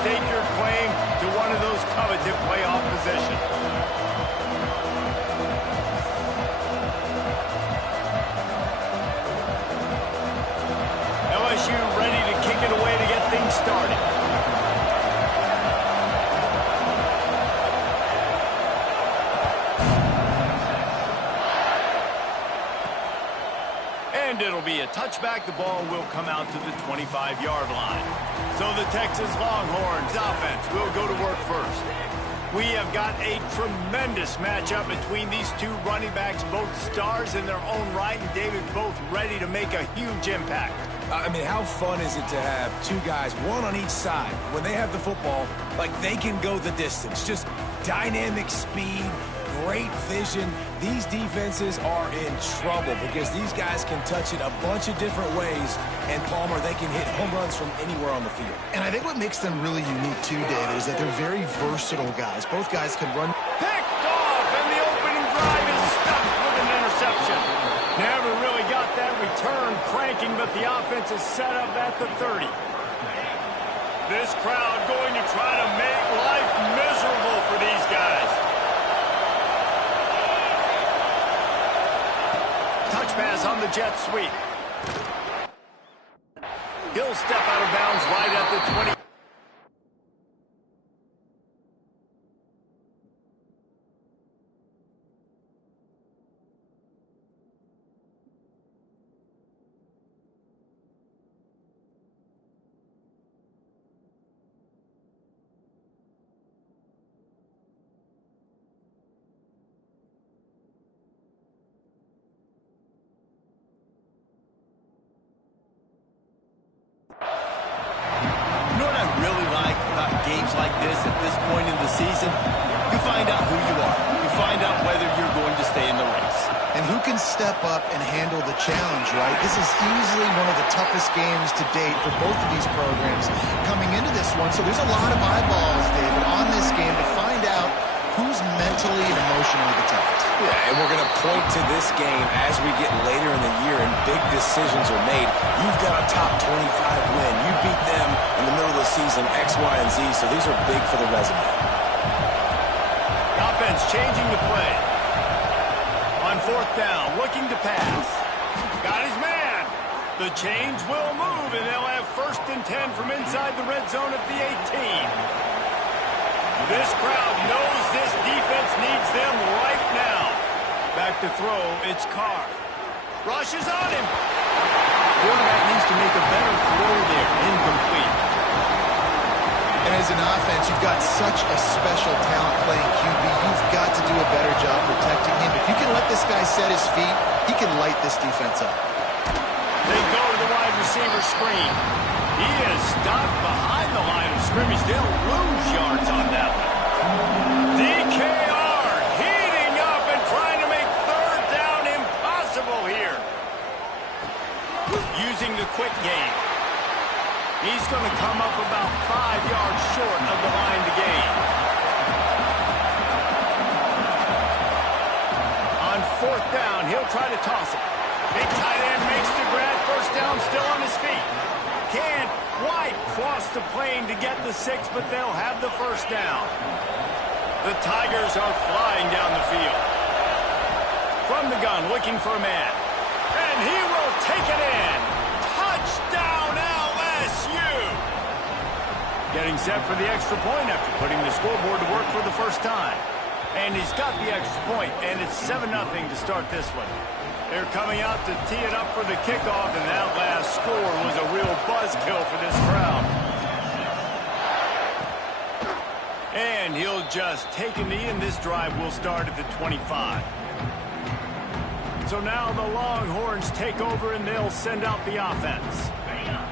stake your claim to one of those coveted playoff positions. LSU ready to kick it away to get things started. And it'll be a touchback. The ball will come out to the 25-yard line. So the Texas Longhorns offense will go to work first. We have got a tremendous matchup between these two running backs, both stars in their own right, and David, both ready to make a huge impact. I mean, how fun is it to have two guys, one on each side, when they have the football, like they can go the distance. Just dynamic speed, great vision. These defenses are in trouble because these guys can touch it a bunch of different ways, and Palmer, they can hit home runs from anywhere on the field. And I think what makes them really unique too, David, is that they're very versatile guys. Both guys can run. Picked off, and the opening drive is stuffed with an interception. Never really got that return cranking, but the offense is set up at the 30. This crowd going to try to make life miserable for these guys. Touch pass on the jet sweep. He'll step out of bounds right at the 20. Games like this at this point in the season, you find out who you are. You find out whether you're going to stay in the race. And who can step up and handle the challenge, right? This is easily one of the toughest games to date for both of these programs coming into this one. So there's a lot of eyeballs, David, on this game to find out who's mentally and emotionally the toughest. Yeah, and we're going to point to this game as we get later in the year and big decisions are made. You've got a top 25 win. You beat them in the middle of the season, X, Y, and Z, so these are big for the resume. Offense changing the play. On fourth down, looking to pass. Got his man. The change will move, and they'll have 1st and 10 from inside the red zone at the 18. This crowd knows this defense needs them right now. Back to throw, it's Carr. Rushes on him. Quarterback needs to make a better throw there. Incomplete. And as an offense, you've got such a special talent playing QB. You've got to do a better job protecting him. If you can let this guy set his feet, he can light this defense up. They go to the wide receiver screen. He is stopped behind the line of scrimmage. They'll lose yards on that one. DKR heating up and trying to make 3rd down impossible here. Using the quick game. He's going to come up about 5 yards short of the line to gain. On 4th down, he'll try to toss it. Big tight end makes the grab. 1st down, still on his feet. Can't quite cross the plane to get the 6, but they'll have the 1st down. The Tigers are flying down the field. From the gun, looking for a man. And he will take it in. Touchdown, LSU! Getting set for the extra point after putting the scoreboard to work for the 1st time. And he's got the extra point, and it's 7-0 to start this one. They're coming out to tee it up for the kickoff, and that last score was a real buzzkill for this crowd. And he'll just take a knee, and this drive will start at the 25. So now the Longhorns take over, and they'll send out the offense.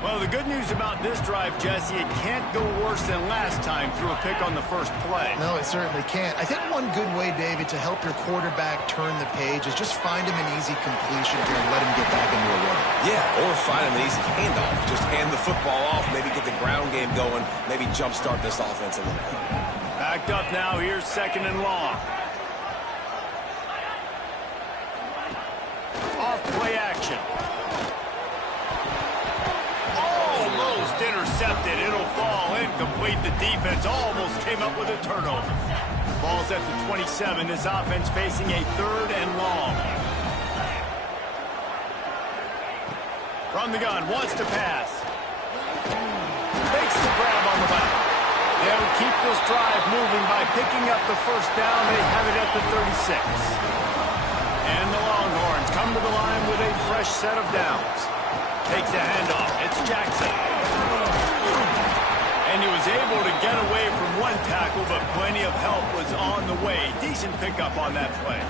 Well, the good news about this drive, Jesse, it can't go worse than last time through a pick on the 1st play. No, it certainly can't. I think one good way, David, to help your quarterback turn the page is just find him an easy completion here and let him get back into a run. Yeah, or find him an easy handoff. Just hand the football off, maybe get the ground game going, maybe jumpstart this offense a little bit. Backed up now, here's 2nd and long. Off play action. Almost intercepted. intercepted. It'll fall incomplete. The defense almost came up with a turnover. Ball's at the 27. This offense facing a 3rd and long. From the gun, wants to pass. Makes the grab on the back. They'll keep this drive moving by picking up the first down. They have it at the 36. And the Longhorns come to the line with a fresh set of downs. Takes the handoff. It's Jackson. And he was able to get away from one tackle, but plenty of help was on the way. Decent pickup on that play.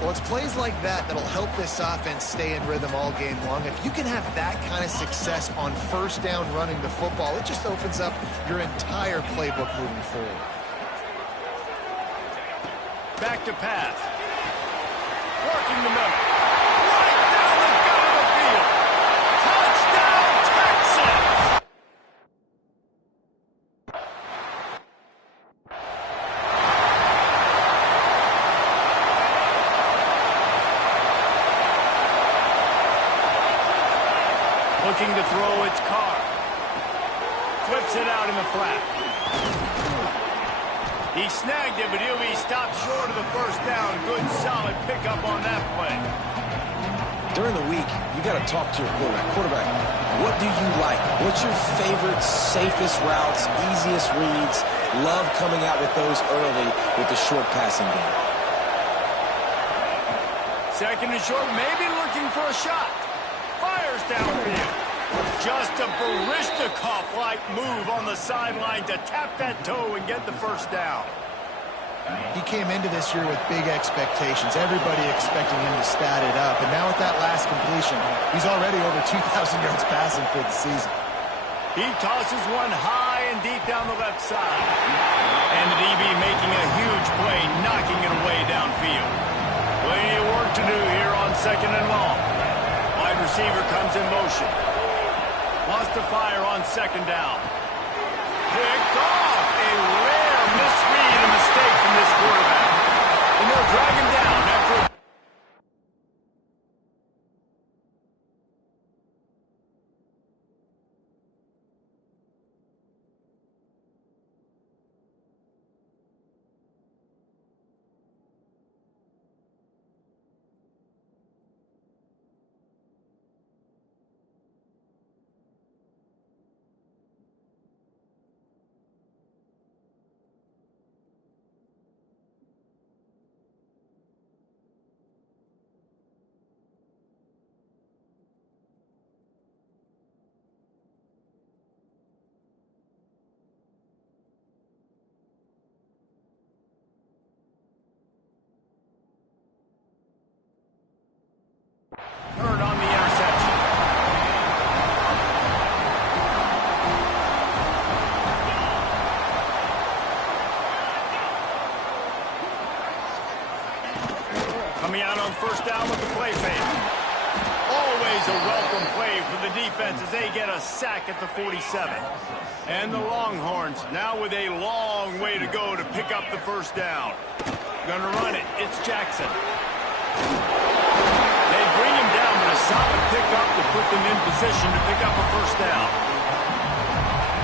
Well, it's plays like that that'll help this offense stay in rhythm all game long. If you can have that kind of success on first down running the football, it just opens up your entire playbook moving forward. Back to pass. Working the middle. Right down the gut of the field. Touchdown, Texas! Looking to throw, its Carr. Flips it out in the flat. He snagged it, but he'll be stopped short of the first down. Good, solid pickup on that play. During the week, you got to talk to your quarterback. Quarterback, what do you like? What's your favorite, safest routes, easiest reads? Love coming out with those early with the short passing game. Second and short, maybe looking for a shot. Fires downfield. Just a Barishnikov-like move on the sideline to tap that toe and get the first down. He came into this year with big expectations. Everybody expecting him to stat it up. And now with that last completion, he's already over 2,000 yards passing for the season. He tosses one high and deep down the left side. And the DB making a huge play, knocking it away downfield. Plenty of work to do here on second and long. Wide receiver comes in motion. Wants to fire on second down. Picked off. A rare misread and mistake from this quarterback. And they'll drag him down after... Hurd on the interception. Coming out on first down with the play fake. Always a welcome play for the defense as they get a sack at the 47. And the Longhorns now with a long way to go to pick up the first down. Gonna run it. It's Jackson. They bring him down, but a solid pickup to put them in position to pick up a first down.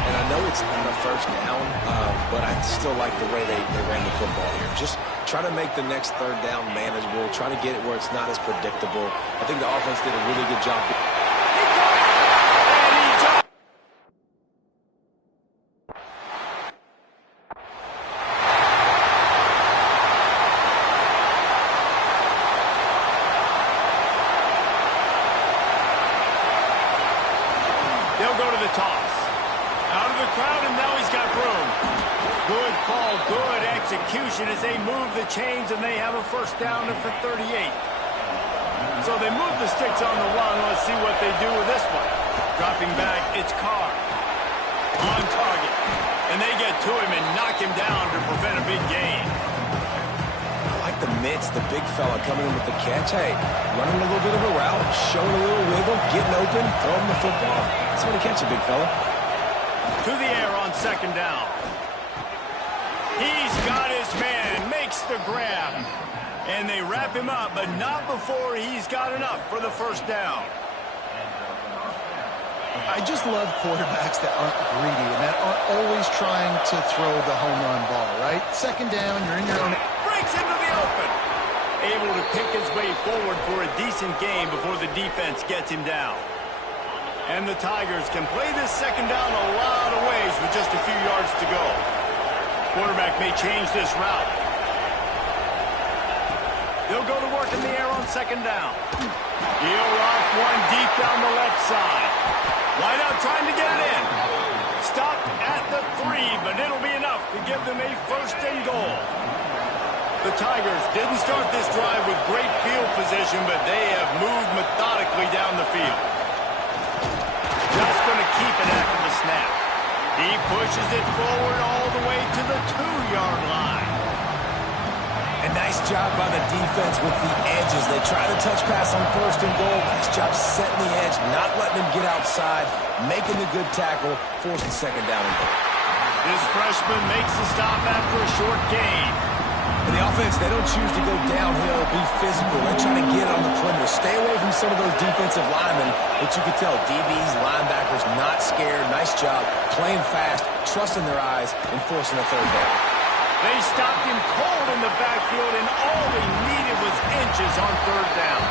And I know it's not a first down, but I still like the way they ran the football here. Just try to make the next third down manageable. Try to get it where it's not as predictable. I think the offense did a really good job. They'll go to the toss. Out of the crowd, and now he's got room. Good call, good execution as they move the chains, and they have a first down for 38. So they move the sticks on the run. Let's see what they do with this one. Dropping back, it's Carr. On target. And they get to him and knock him down to prevent a big gain. The mitts, the big fella coming in with the catch. Hey, running a little bit of a route, showing a little wiggle, getting open, throwing the football. That's when you catch a big fella. To the air on second down. He's got his man, makes the grab. And they wrap him up, but not before he's got enough for the first down. I just love quarterbacks that aren't greedy and that aren't always trying to throw the home run ball, right? Second down, you're in your own... Breaks into the open. Able to pick his way forward for a decent game before the defense gets him down. And the Tigers can play this second down a lot of ways with just a few yards to go. Quarterback may change this route. They'll go to work in the air on second down. He'll rock one deep down the left side. Wide out trying to get it in. Stop at the 3, but it'll be enough to give them a first and goal. The Tigers didn't start this drive with great field position, but they have moved methodically down the field. Just going to keep it after the snap. He pushes it forward all the way to the 2-yard line. A nice job by the defense with the edges. They try to touch pass on first and goal. Nice job setting the edge, not letting them get outside, making the good tackle, forcing second down and goal. This freshman makes the stop after a short gain. And the offense, they don't choose to go downhill, be physical. They try to get on the perimeter. Stay away from some of those defensive linemen, but you can tell DBs, linebackers, not scared. Nice job playing fast, trusting their eyes, and forcing a third down. They stopped him cold in the backfield, and all they needed was inches on third down.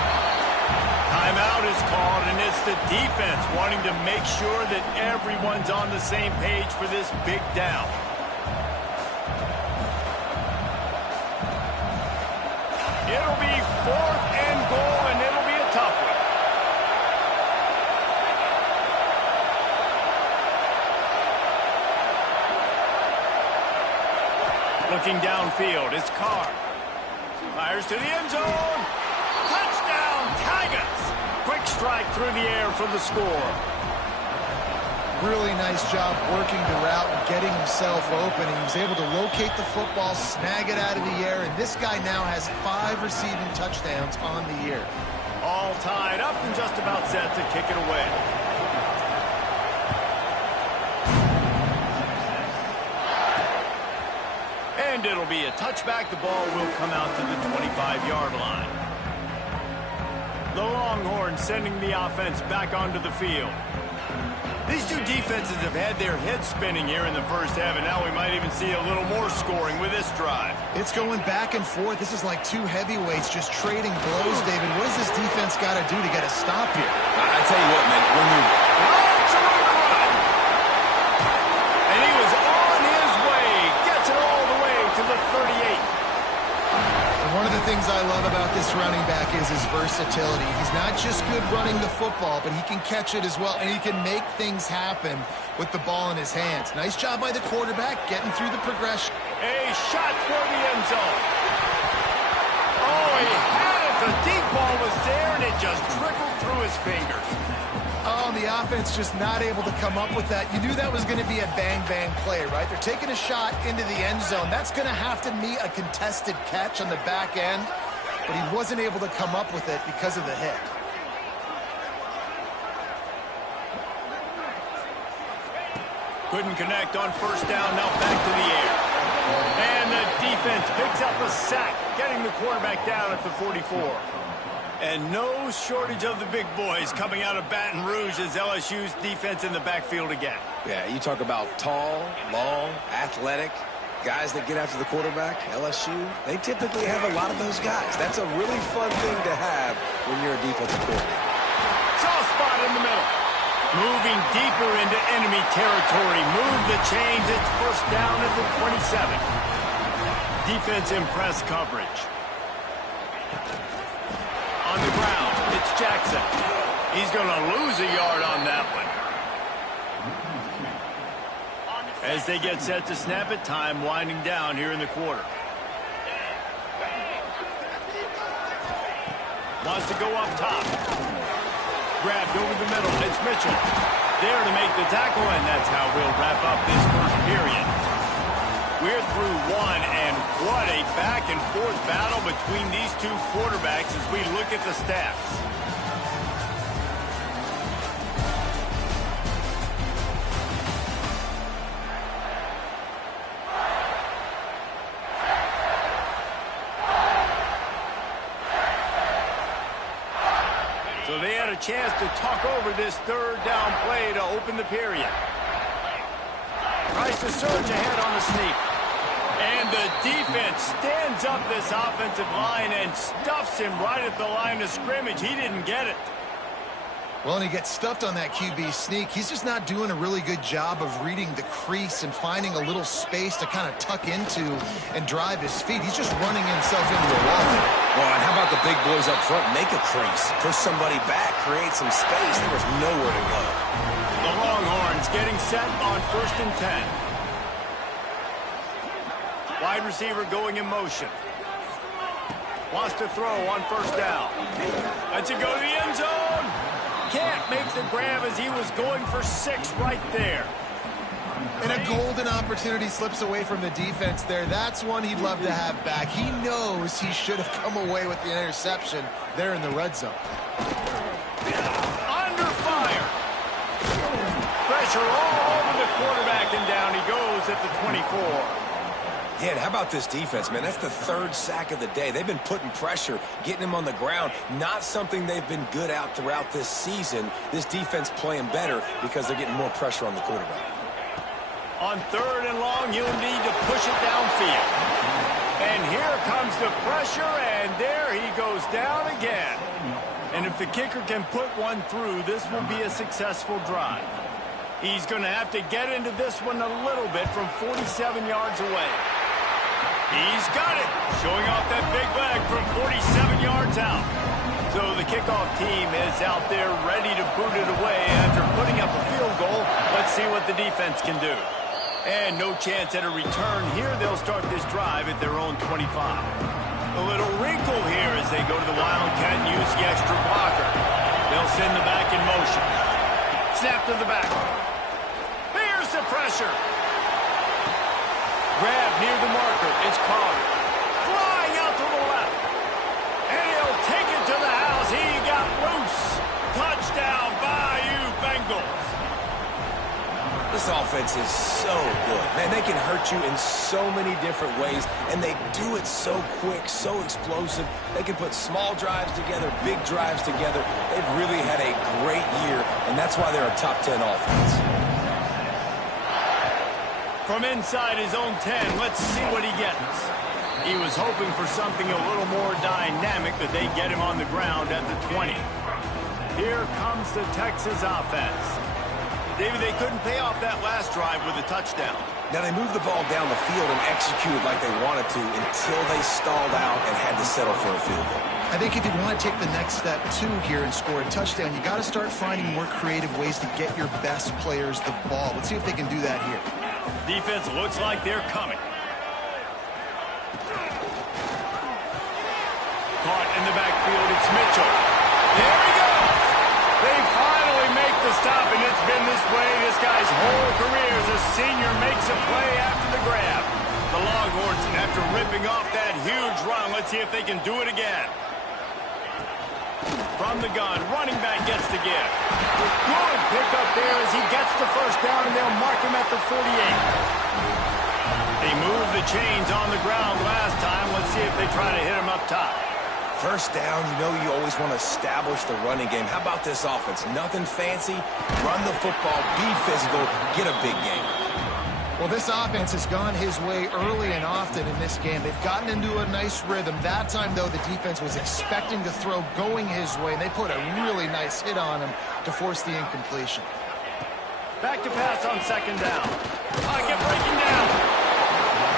Timeout is called, and it's the defense wanting to make sure that everyone's on the same page for this big down. It'll be 4th and goal, and it'll be a tough one. Looking downfield, it's Carr. Fires to the end zone. Touchdown, Tigers! Quick strike through the air for the score. Really nice job working the route and getting himself open. He was able to locate the football, snag it out of the air, and this guy now has 5 receiving touchdowns on the year. All tied up and just about set to kick it away. And it'll be a touchback. The ball will come out to the 25-yard line. The Longhorns sending the offense back onto the field. These two defenses have had their heads spinning here in the first half, and now we might even see a little more scoring with this drive. It's going back and forth. This is like two heavyweights just trading blows, David. What does this defense got to do to get a stop here? I tell you what, man, when you... It's a run! And he was on his way. Gets it all the way to the 38. One of the things I love about this running back is his versatility. He's not just good running the football, but he can catch it as well, and he can make things happen with the ball in his hands. Nice job by the quarterback getting through the progression. A shot for the end zone. Oh, he had it. The deep ball was there, and it just trickled through his fingers. Oh, the offense just not able to come up with that. You knew that was going to be a bang-bang play, right? They're taking a shot into the end zone. That's going to have to be a contested catch on the back end, but he wasn't able to come up with it because of the hit. Couldn't connect on first down, now back to the air. And the defense picks up a sack, getting the quarterback down at the 44. And no shortage of the big boys coming out of Baton Rouge as LSU's defense in the backfield again. Yeah, you talk about tall, long, athletic, guys that get after the quarterback, LSU, they typically have a lot of those guys. That's a really fun thing to have when you're a defensive coordinator. Soft spot in the middle. Moving deeper into enemy territory. Move the chains. It's first down at the 27. Defense in press coverage. On the ground, it's Jackson. He's going to lose a yard on that one. As they get set to snap it, time winding down here in the quarter. Wants to go up top. Grabbed over the middle. It's Mitchell. There to make the tackle, and that's how we'll wrap up this first period. We're through one, and what a back-and-forth battle between these two quarterbacks as we look at the stats. So they had a chance to talk over this third down play to open the period. Tries to surge ahead on the sneak. And the defense stands up this offensive line and stuffs him right at the line of scrimmage. He didn't get it. Well, and he gets stuffed on that QB sneak. He's just not doing a really good job of reading the crease and finding a little space to kind of tuck into and drive his feet. He's just running himself into a wall. Well, and how about the big boys up front? Make a crease. Push somebody back. Create some space. There was nowhere to go. The Longhorns getting set on 1st and 10. Wide receiver going in motion. Wants to throw on 1st down. Lets it go to the end zone. Can't make the grab as he was going for 6 right there. And a golden opportunity slips away from the defense there. That's one he'd love to have back. He knows he should have come away with the interception there in the red zone. Under fire. Pressure all over the quarterback, and down he goes at the 24. Yeah, and how about this defense, man? That's the 3rd sack of the day. They've been putting pressure, getting him on the ground. Not something they've been good at throughout this season. This defense playing better because they're getting more pressure on the quarterback. On 3rd and long, he'll need to push it downfield. And here comes the pressure, and there he goes down again. And if the kicker can put one through, this will be a successful drive. He's going to have to get into this one a little bit from 47 yards away. He's got it, showing off that big leg from 47 yards out. So the kickoff team is out there ready to boot it away after putting up a field goal. Let's see what the defense can do. And no chance at a return here. They'll start this drive at their own 25. A little wrinkle here as they go to the Wildcat and use the extra blocker. They'll send the back in motion. Snap to the back. Here's the pressure. Grab near the marker. It's Carter. Flying out to the left. And he'll take it to the house. He got loose. Touchdown, Bayou Bengals. This offense is so good. Man, they can hurt you in so many different ways, and they do it so quick, so explosive. They can put small drives together, big drives together. They've really had a great year, and that's why they're a top 10 offense. From inside his own 10, let's see what he gets. He was hoping for something a little more dynamic, but they get him on the ground at the 20. Here comes the Texas offense. David, they couldn't pay off that last drive with a touchdown. Now, they moved the ball down the field and executed like they wanted to until they stalled out and had to settle for a field goal. I think if you want to take the next step, too, here and score a touchdown, you got to start finding more creative ways to get your best players the ball. Let's see if they can do that here. Defense looks like they're coming. Caught in the backfield, it's Mitchell. There he goes. They finally make the stop, and it's been this way this guy's whole career as a senior makes a play after the grab. The Longhorns, after ripping off that huge run, let's see if they can do it again. From the gun, running back gets the give. Good pickup there as he gets the 1st down, and they'll mark him at the 48. They moved the chains on the ground last time. Let's see if they try to hit him up top. 1st down, you know you always want to establish the running game. How about this offense? Nothing fancy. Run the football, be physical, get a big game. Well, this offense has gone his way early and often in this game. They've gotten into a nice rhythm. That time, though, the defense was expecting the throw going his way, and they put a really nice hit on him to force the incompletion. Back to pass on 2nd down. Pocket breaking down.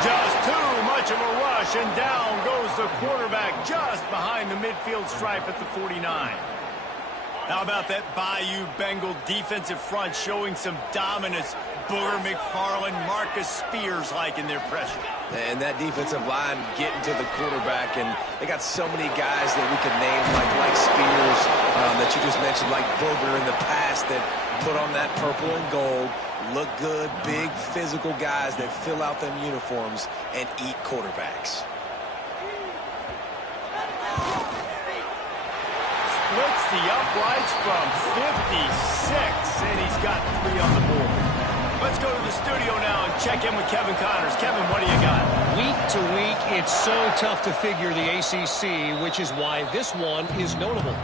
Just too much of a rush, and down goes the quarterback just behind the midfield stripe at the 49. How about that Bayou Bengal defensive front showing some dominance? Booger McFarland, Marcus Spears-like in their pressure. And that defensive line getting to the quarterback, and they got so many guys that we could name like Spears that you just mentioned, like Booger in the past that put on that purple and gold, look good, big physical guys that fill out them uniforms and eat quarterbacks. Splits the uprights from 56, and he's got 3 on the board. Let's go to the studio now and check in with Kevin Connors. Kevin, what do you got? Week to week, it's so tough to figure the ACC, which is why this one is notable.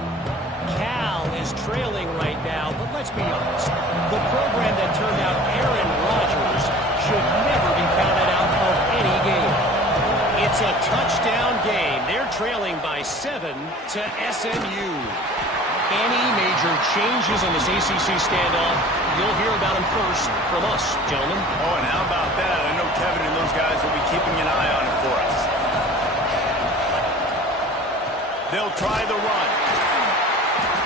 Cal is is trailing right now, but let's be honest. The program that turned out Aaron Rodgers should never be counted out of any game. It's a touchdown game. They're trailing by 7 to SMU. Any major changes in this ACC standoff, you'll hear about them first from us, gentlemen. Oh, and how about that? I know Kevin and those guys will be keeping an eye on it for us. They'll try the run.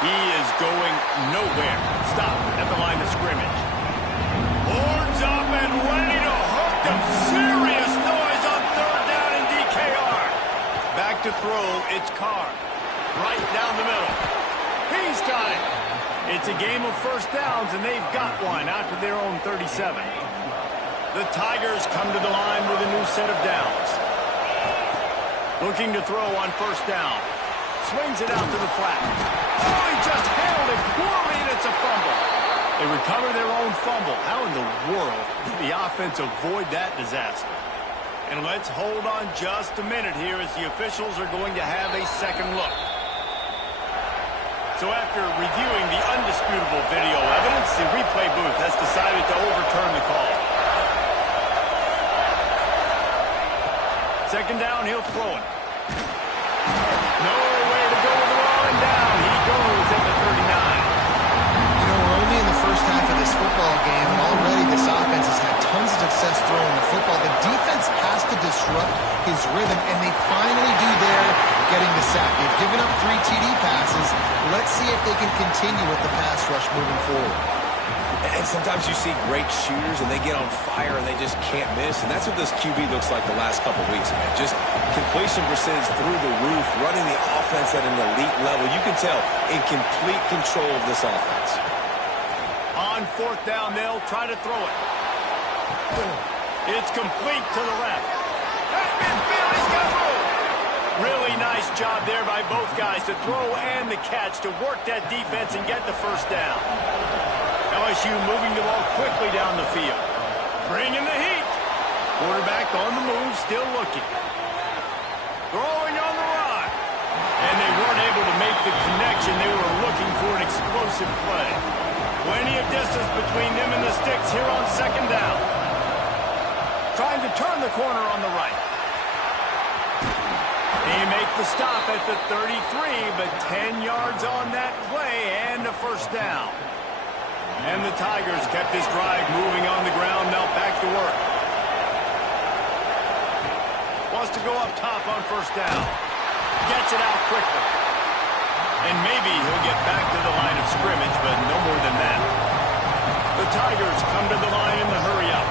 He is going nowhere. Stop at the line of scrimmage. Horns up and ready to hook them. Serious noise on third down in DKR. Back to throw, it's Carr. Right down the middle. He's got it. It's a game of first downs, and they've got one out to their own 37. The Tigers come to the line with a new set of downs. Looking to throw on first down. Swings it out to the flat. Oh, he just handled it poorly, and it's a fumble. They recover their own fumble. How in the world did the offense avoid that disaster? And let's hold on just a minute here as the officials are going to have a second look. So after reviewing the undisputable video evidence, the replay booth has decided to overturn the call. Second down, he'll throw it. No way to go with the ball, and down he goes at the 39. You know, we're only in the first half of this football game, and already this offense has had tons of success throwing the football. The defense has to disrupt his rhythm, and they finally do there, getting the sack. They've given up 3 TD passes. Let's see if they can continue with the pass rush moving forward. And sometimes you see great shooters, and they get on fire, and they just can't miss. And that's what this QB looks like the last couple weeks, man. Just completion percentage through the roof, running the offense at an elite level. You can tell in complete control of this offense. On fourth down, they'll try to throw it. It's complete to the left. Midfield, he's got room. Really nice job there by both guys to throw and the catch to work that defense and get the first down. LSU moving the ball quickly down the field. Bringing the heat. Quarterback on the move, still looking. Throwing on the run. And they weren't able to make the connection. They were looking for an explosive play. Plenty of distance between them and the sticks here on second down. Trying to turn the corner on the right. They make the stop at the 33, but 10 yards on that play and a first down. And the Tigers kept this drive moving on the ground, now back to work. Wants to go up top on first down. Gets it out quickly. And maybe he'll get back to the line of scrimmage, but no more than that. The Tigers come to the line in the hurry-up.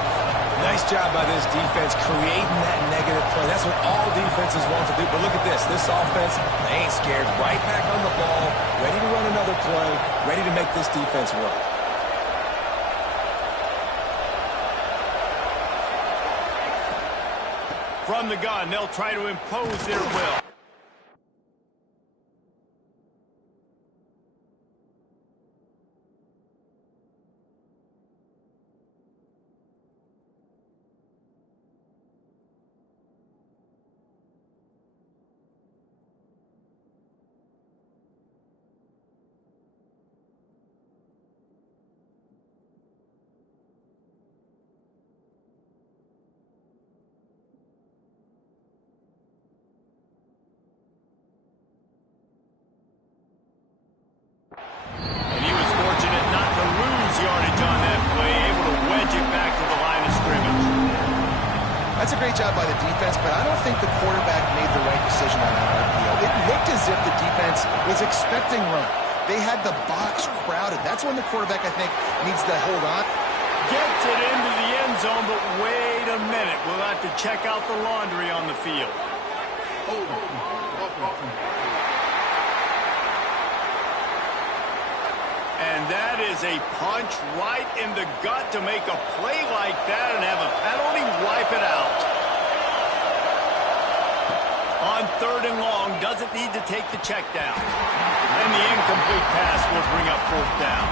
Nice job by this defense creating that negative play. That's what all defenses want to do. But look at this. This offense, they ain't scared. Right back on the ball, ready to run another play, ready to make this defense work. From the gun, they'll try to impose their will. That's a great job by the defense, but I don't think the quarterback made the right decision on that RPO. It looked as if the defense was expecting run. They had the box crowded. That's when the quarterback, I think, needs to hold on. Gets it into the end zone, but wait a minute. We'll have to check out the laundry on the field. And that is a punch right in the gut to make a play like that and have a penalty wipe it out. On third and long, doesn't need to take the check down. And the incomplete pass will bring up fourth down.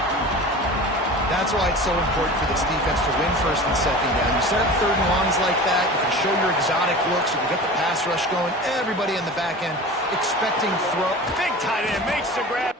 That's why it's so important for this defense to win first and second down. You set up third and longs like that, you can show your exotic looks, you can get the pass rush going, everybody in the back end expecting throw. Big tight end makes the grab.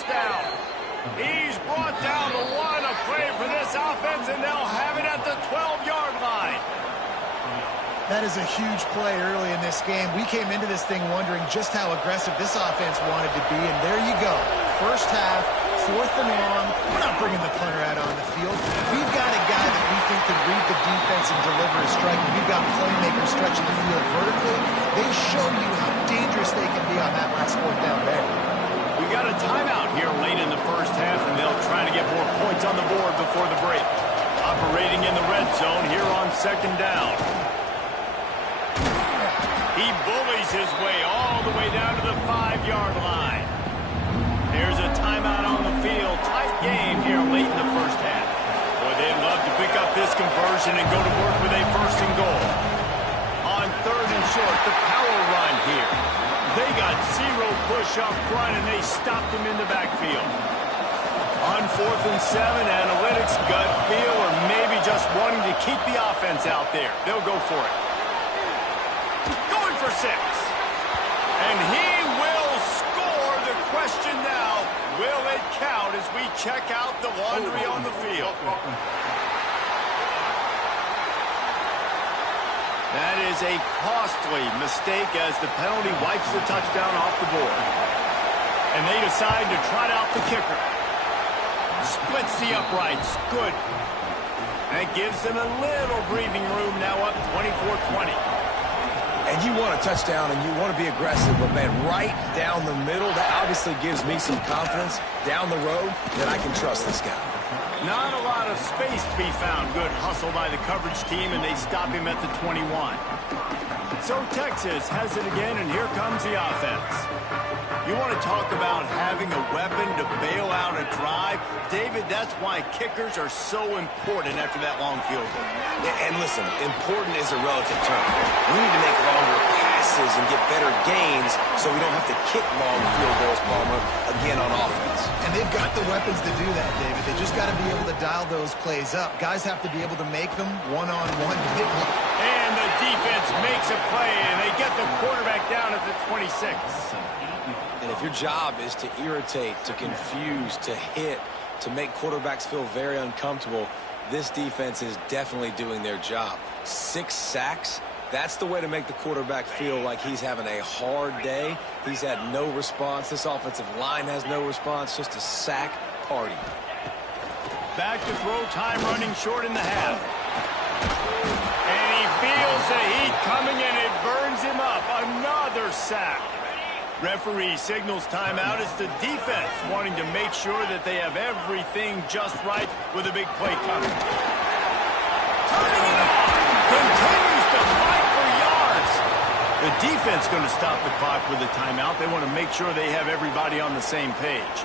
first down. He's brought down the one. A play for this offense, and they'll have it at the 12-yard line. That is a huge play early in this game. We came into this thing wondering just how aggressive this offense wanted to be, and there you go. First half, 4th and long. We're not bringing the punter out on the field. We've got a guy that we think can read the defense and deliver a strike. We've got playmakers stretching the field vertically. They show you how dangerous they can be on that last 4th down there. We got a timeout here late in the first half, and they'll try to get more points on the board before the break. Operating in the red zone here on 2nd down. He bullies his way all the way down to the 5-yard line. There's a timeout on the field. Tight game here late in the first half. Boy, they'd love to pick up this conversion and go to work with a 1st and goal. On 3rd and short, the power run here. They got 0 push up front, and they stopped him in the backfield. On 4th and 7, analytics, gut feel, or maybe just wanting to keep the offense out there. They'll go for it. Going for 6. And he will score. The question now, will it count as we check out the laundry on the field? That is a costly mistake as the penalty wipes the touchdown off the board. And they decide to trot out the kicker. Splits the uprights. Good. That gives them a little breathing room now up 24-20. And you want a touchdown, and you want to be aggressive, but, man, right down the middle, that obviously gives me some confidence down the road that I can trust this guy. Not a lot of space to be found. Good hustle by the coverage team, and they stop him at the 21. So Texas has it again, and here comes the offense. You want to talk about having a weapon to bail out a drive? David, that's why kickers are so important after that long field goal. And listen, important is a relative term. We need to make longer passes and get better gains so we don't have to kick long field goals, Palmer, again on offense. And they've got the weapons to do that, David. They just got to be able to dial those plays up. Guys have to be able to make them one-on-one. And the defense makes a play, and they get the quarterback down at the 26. And if your job is to irritate, to confuse, to hit, to make quarterbacks feel very uncomfortable, this defense is definitely doing their job. 6 sacks, that's the way to make the quarterback feel like he's having a hard day. He's had no response. This offensive line has no response, just a sack party. Back to throw, time running short in the half. And he feels the heat coming, and it burns him up. Another sack. Referee signals timeout. It's the defense wanting to make sure that they have everything just right with a big play coming. Turning it on. Continues to fight for yards. The defense going to stop the clock with a timeout. They want to make sure they have everybody on the same page.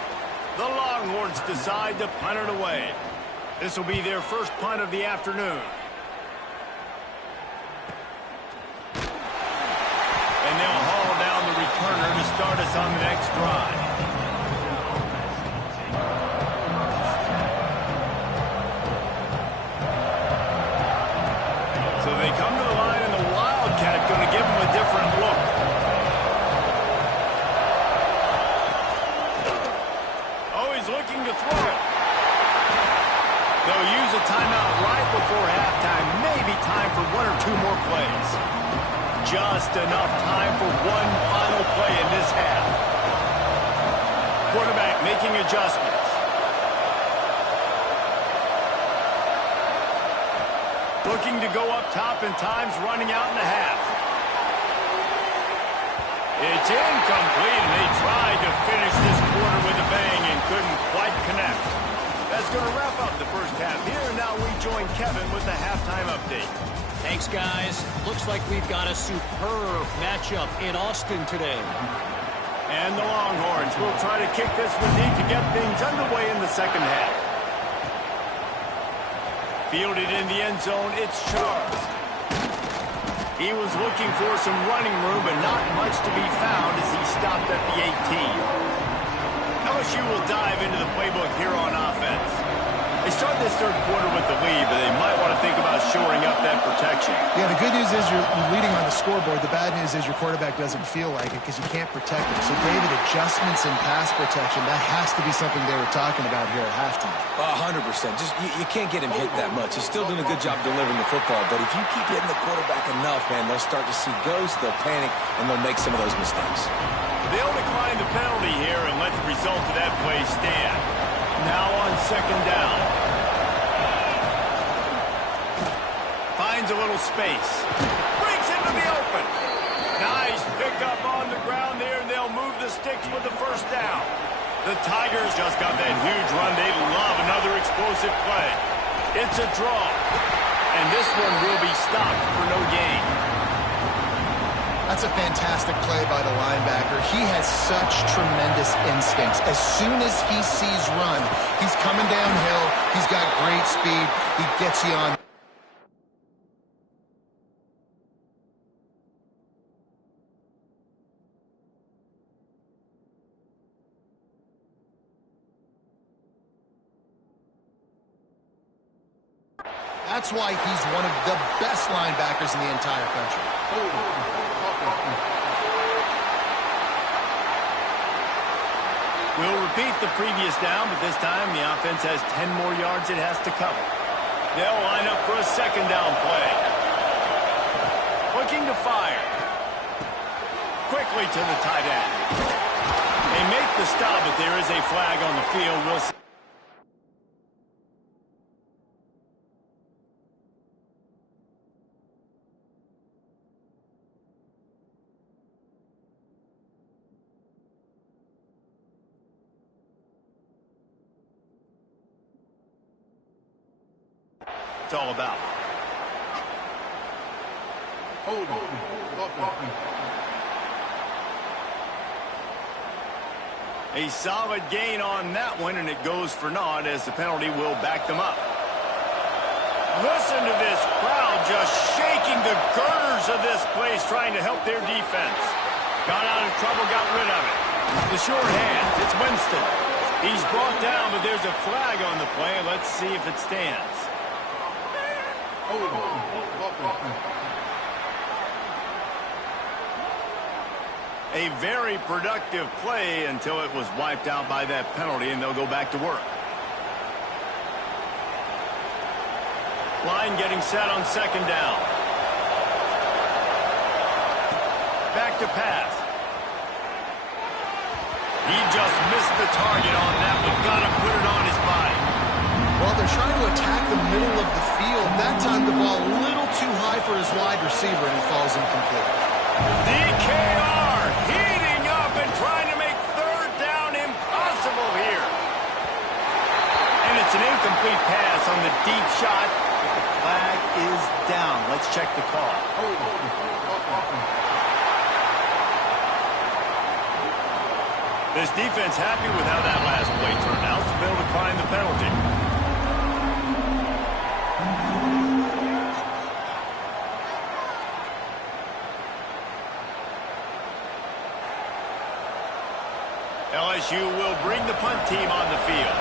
The Longhorns decide to punt it away. This will be their first punt of the afternoon. And they'll haul down the returner to start us on the next drive. So they come to the line, and the Wildcat going to give them a different look. Oh, he's looking to throw. They'll use a timeout right before halftime. Maybe time for 1 or 2 more plays. Just enough time for one final play in this half. Quarterback making adjustments. Looking to go up top, and time's running out in the half. It's incomplete, and they tried to finish this quarter with a bang and couldn't quite connect. That's going to wrap up the first half here, and now we join Kevin with the halftime update. Thanks, guys. Looks like we've got a superb matchup in Austin today. And the Longhorns will try to kick this one deep to get things underway in the second half. Fielded in the end zone, it's Charles. He was looking for some running room, but not much to be found as he stopped at the 18. LSU will dive into the playbook here on offense. They start this third quarter with the lead, but they might want to think about shoring up that that protection. Yeah, the good news is you're leading on the scoreboard. The bad news is your quarterback doesn't feel like it because you can't protect him. So, David, adjustments in pass protection, that has to be something they were talking about here at halftime. 100%. Just you can't get him hit that much. He's still doing a good job delivering the football, but if you keep hitting the quarterback enough, man, they'll start to see ghosts, they'll panic, and they'll make some of those mistakes. They'll decline the penalty here and let the result of that play stand. Now on second down. Finds a little space. Breaks into the open. Nice pickup on the ground there, and they'll move the sticks with the first down. The Tigers just got that huge run. They love another explosive play. It's a draw. And this one will be stopped for no gain. That's a fantastic play by the linebacker. He has such tremendous instincts. As soon as he sees run, he's coming downhill. He's got great speed. He gets you on. That's why he's one of the best linebackers in the entire country. We'll repeat the previous down, but this time the offense has 10 more yards it has to cover. They'll line up for a second down play. Looking to fire. Quickly to the tight end. They make the stop, but there is a flag on the field. We'll see. It's all about. A solid gain on that one, and it goes for naught as the penalty will back them up. Listen to this crowd just shaking the girders of this place, trying to help their defense. Got out of trouble, got rid of it. The short hands, it's Winston. He's brought down, but there's a flag on the play. Let's see if it stands. A very productive play until it was wiped out by that penalty, and they'll go back to work. Line getting set on second down. Back to pass. He just missed the target on that one. Gotta put it on his body. Well, they're trying to attack the middle of the field. That time the ball a little too high for his wide receiver, and it falls incomplete. DKR heating up and trying to make third down impossible here. And it's an incomplete pass on the deep shot. But the flag is down. Let's check the call. This defense happy with how that last play turned out, so they'll decline the penalty. LSU will bring the punt team on the field.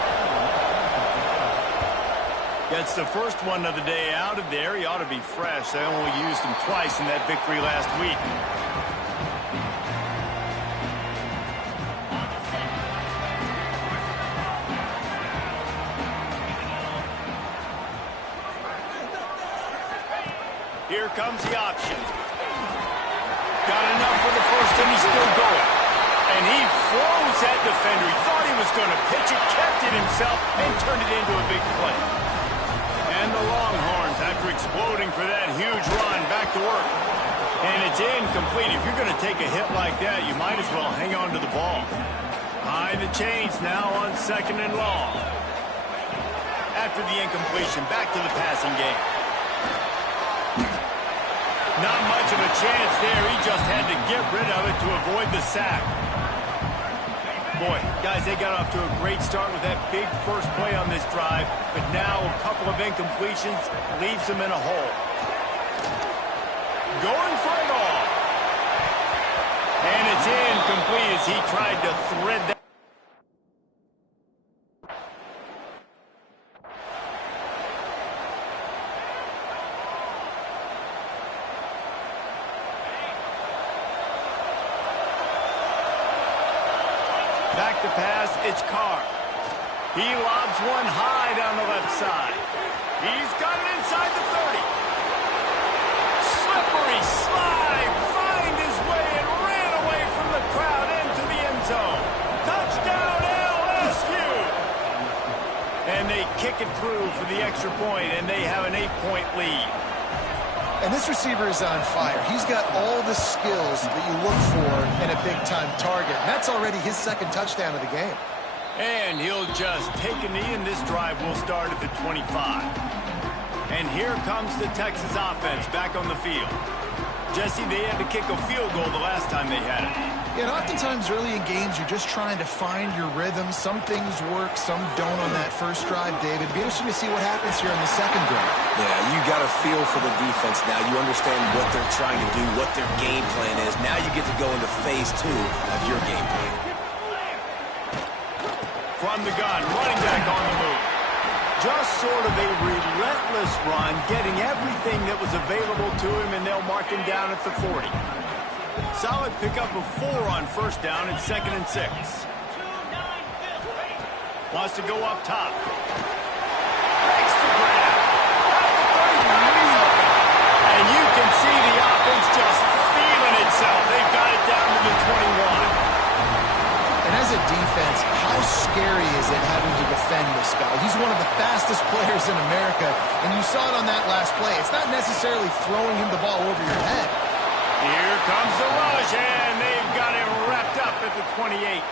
Gets the first one of the day out of there. He ought to be fresh. They only used him twice in that victory last week. Here comes the option. Got enough for the first, and he's still going. And he froze that defender. He thought he was going to pitch it, kept it himself, and turned it into a big play. And the Longhorns, after exploding for that huge run, back to work. And it's incomplete. If you're going to take a hit like that, you might as well hang on to the ball. High the chains now on second and long. After the incompletion, back to the passing game. Not much of a chance there. He just had to get rid of it to avoid the sack. Boy, guys, they got off to a great start with that big first play on this drive, but now a couple of incompletions leaves them in a hole. Going for it all. And it's incomplete as he tried to thread that. He lobs one high down the left side. He's got it inside the 30. Slippery slide. Find his way and ran away from the crowd into the end zone. Touchdown LSU. And they kick it through for the extra point, and they have an 8-point lead. And this receiver is on fire. He's got all the skills that you look for in a big-time target. And that's already his second touchdown of the game. And he'll just take a knee, and this drive will start at the 25. And here comes the Texas offense back on the field. Jesse, they had to kick a field goal the last time they had it. Yeah, and oftentimes early in games, you're just trying to find your rhythm. Some things work, some don't on that first drive, David. It'd be interesting to see what happens here on the second drive. Yeah, you got a feel for the defense now. You understand what they're trying to do, what their game plan is. Now you get to go into phase 2 of your game plan. From the gun, running back on the move. Just sort of a relentless run, getting everything that was available to him, and they'll mark him down at the 40. Solid pickup of 4 on first down and 2nd and 6. Wants to go up top. Makes the grab. And you can see the offense just feeling itself. They've got it down to the 21. And as a defense, how scary is it having to defend this guy? He's one of the fastest players in America, and you saw it on that last play. It's not necessarily throwing him the ball over your head. Here comes the rush, and they've got him wrapped up at the 28.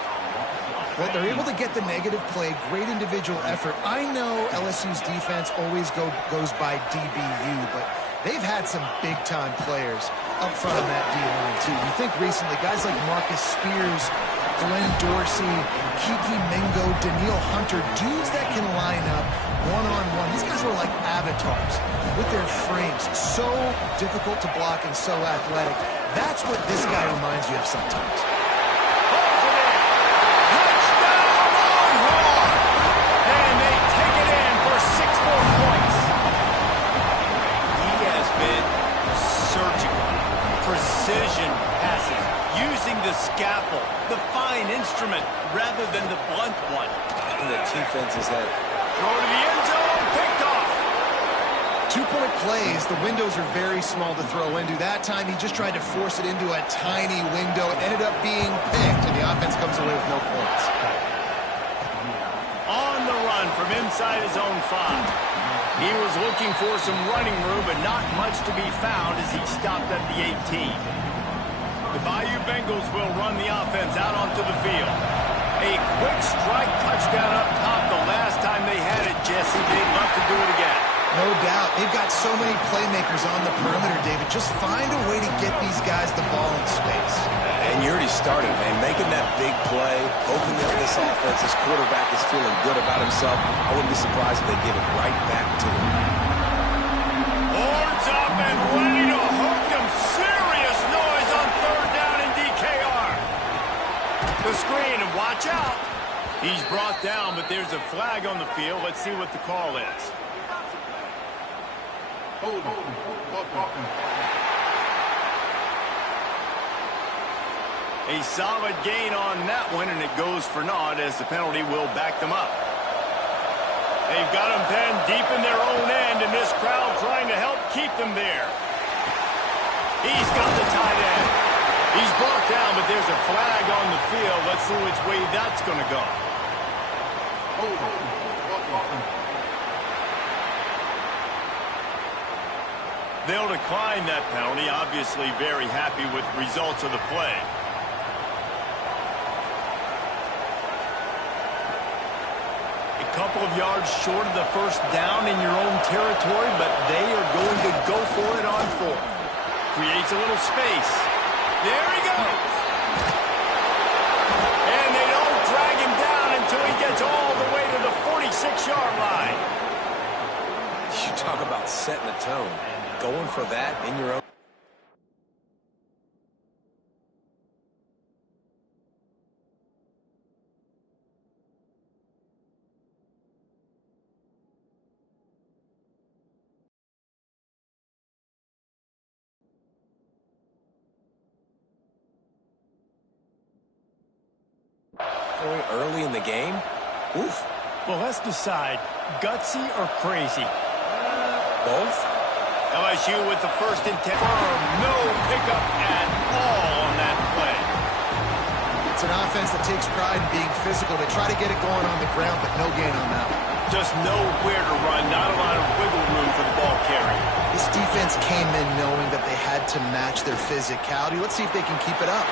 Well, they're able to get the negative play, great individual effort. I know LSU's defense always goes by DBU, but they've had some big-time players up front on that D-line, too. You think recently, guys like Marcus Spears, Glenn Dorsey, Kiki Mingo, Daniil Hunter, dudes that can line up one-on-one. These guys were like avatars with their frames. So difficult to block and so athletic. That's what this guy reminds you of sometimes. And they take it in for 6 more points. He has been surgical, precision passes, using the scalpel, the fine instrument, rather than the blunt one. And the defense is that. Throw to the end zone, picked off. 2-point plays, the windows are very small to throw into. That time, he just tried to force it into a tiny window. It ended up being picked, and the offense comes away with no points. On the run from inside his own 5. He was looking for some running room, but not much to be found as he stopped at the 18. The Bayou Bengals will run the offense out onto the field. A quick strike touchdown up top the last time they had it, Jesse. They'd love to do it again. No doubt. They've got so many playmakers on the perimeter, David. Just find a way to get these guys the ball in space. And you already started, man. Making that big play, hoping that this offense, this quarterback is feeling good about himself. I wouldn't be surprised if they give it right back to him. Horns up and ready to hook him. Serious noise on 3rd down in DKR. The screen, and watch out. He's brought down, but there's a flag on the field. Let's see what the call is. A solid gain on that one, and it goes for naught as the penalty will back them up. They've got them pinned deep in their own end, and this crowd trying to help keep them there. He's got the tight end. He's brought down, but there's a flag on the field. Let's see which way that's going to go. They'll decline that penalty, obviously very happy with the results of the play. A couple of yards short of the first down in your own territory, but they are going to go for it on 4th. Creates a little space. There he goes. And they don't drag him down until he gets all the way to the 46-yard line. You talk about setting the tone. Going for that in your own. Early in the game. Oof. Well, let's decide, gutsy or crazy? Both? LSU with the first and 10. No pickup at all on that play. It's an offense that takes pride in being physical. They try to get it going on the ground, but no gain on that one. Just nowhere to run, not a lot of wiggle room for the ball carrier. This defense came in knowing that they had to match their physicality. Let's see if they can keep it up.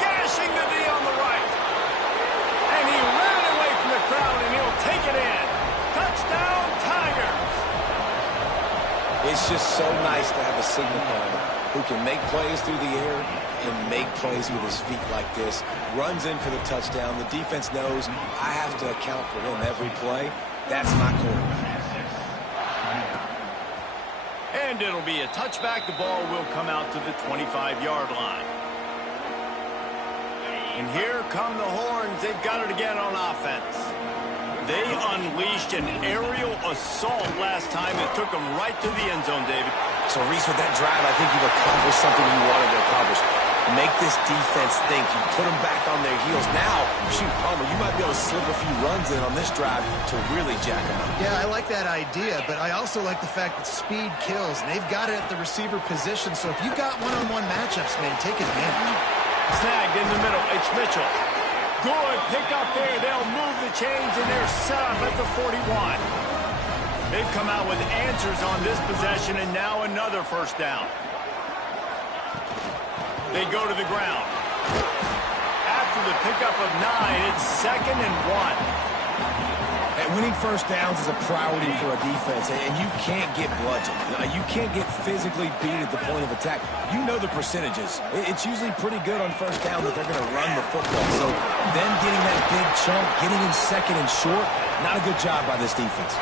Gashing the D on the right. And he ran away from the crowd, and he'll take it in. Touchdown, Tigers. It's just so nice to have a signal caller who can make plays through the air and make plays with his feet like this. Runs in for the touchdown. The defense knows I have to account for him every play. That's my quarterback. And it'll be a touchback. The ball will come out to the 25-yard line. And here come the horns. They've got it again on offense. They unleashed an aerial assault last time. It took them right to the end zone, David. So, Reese, with that drive, I think you've accomplished something you wanted to accomplish. Make this defense think. You put them back on their heels. Now, shoot, Palmer, you might be able to slip a few runs in on this drive to really jack them up. Yeah, I like that idea, but I also like the fact that speed kills, and they've got it at the receiver position. So if you've got one-on-one matchups, man, take advantage. Snagged in the middle. It's Mitchell. Good pick up there. They'll move the chains, and they're set up at the 41. They've come out with answers on this possession, and now another first down. They go to the ground. After the pickup of 9, it's 2nd and 1. And winning first downs is a priority for a defense, and you can't get bludgeoned. You can't get physically beat at the point of attack. You know the percentages. It's usually pretty good on first down that they're going to run the football. So them getting that big chunk, getting in 2nd and short, not a good job by this defense.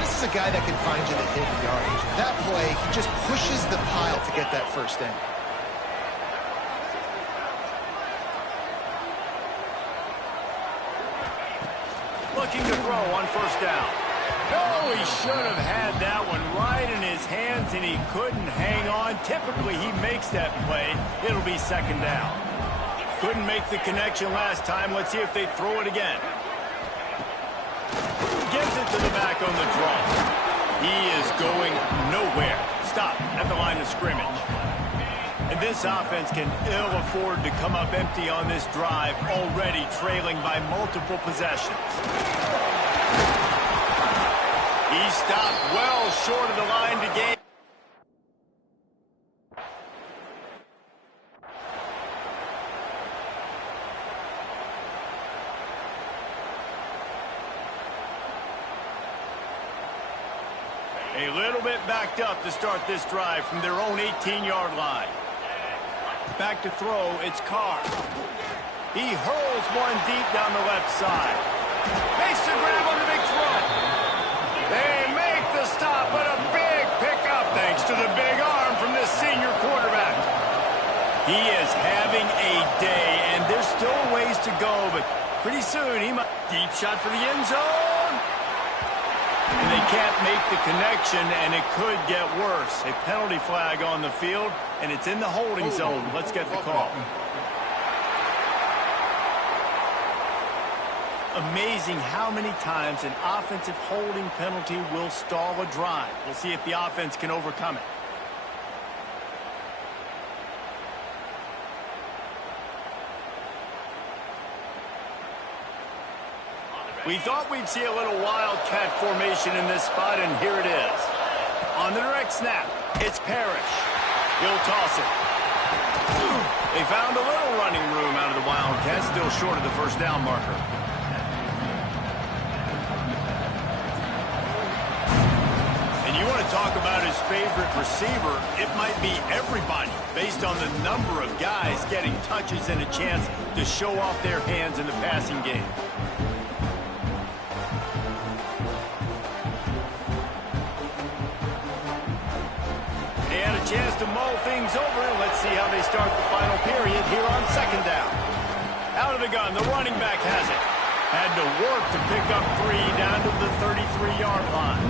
This is a guy that can find you the hidden yardage. That play, he just pushes the pile to get that first down. Looking to throw on first down. No, he should have had that one right in his hands, and he couldn't hang on. Typically, he makes that play. It'll be 2nd down. Couldn't make the connection last time. Let's see if they throw it again. Gives it to the back on the draw. He is going nowhere. Stop at the line of scrimmage. And this offense can ill afford to come up empty on this drive, already trailing by multiple possessions. He stopped well short of the line to gain. A little bit backed up to start this drive from their own 18-yard line. Back to throw, it's Carr. He hurls one deep down the left side. Makes the grab on the big throw. They make the stop, but a big pickup thanks to the big arm from this senior quarterback. He is having a day, and there's still a ways to go, but pretty soon he might. Deep shot for the end zone. And they can't make the connection, and it could get worse. A penalty flag on the field, and it's in the holding zone. Let's get the call. Amazing how many times an offensive holding penalty will stall a drive. We'll see if the offense can overcome it. We thought we'd see a little wildcat formation in this spot, and here it is. On the direct snap, it's Parrish. He'll toss it. They found a little running room out of the Wildcats, still short of the first down marker. And you want to talk about his favorite receiver, it might be everybody, based on the number of guys getting touches and a chance to show off their hands in the passing game. Chance to mull things over, and let's see how they start the final period here on 2nd down. Out of the gun, the running back has it. Had to work to pick up 3 down to the 33-yard line.